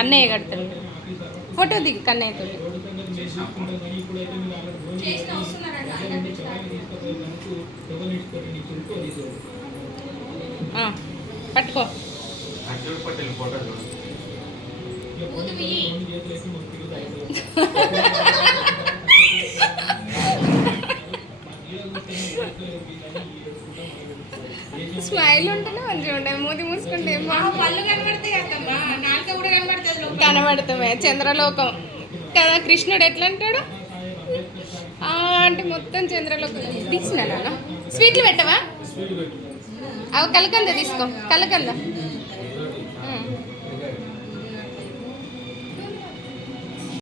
అన్నయ్య కడతాడు. ఫోటో దిగు కన్నయ్యతో. పట్టుకో. స్మైల్ ఉంటేనే మంచిగా ఉంటాయి. మూతి మూసుకుంటే కనబడుతామే. చంద్రలోకం కదా. కృష్ణుడు ఎట్లా అంటాడు అంటే మొత్తం చంద్రలోకం. తీసినా నాన్న స్వీట్లు పెట్టవా? అవి కలకంద తీసుకో. కలకంద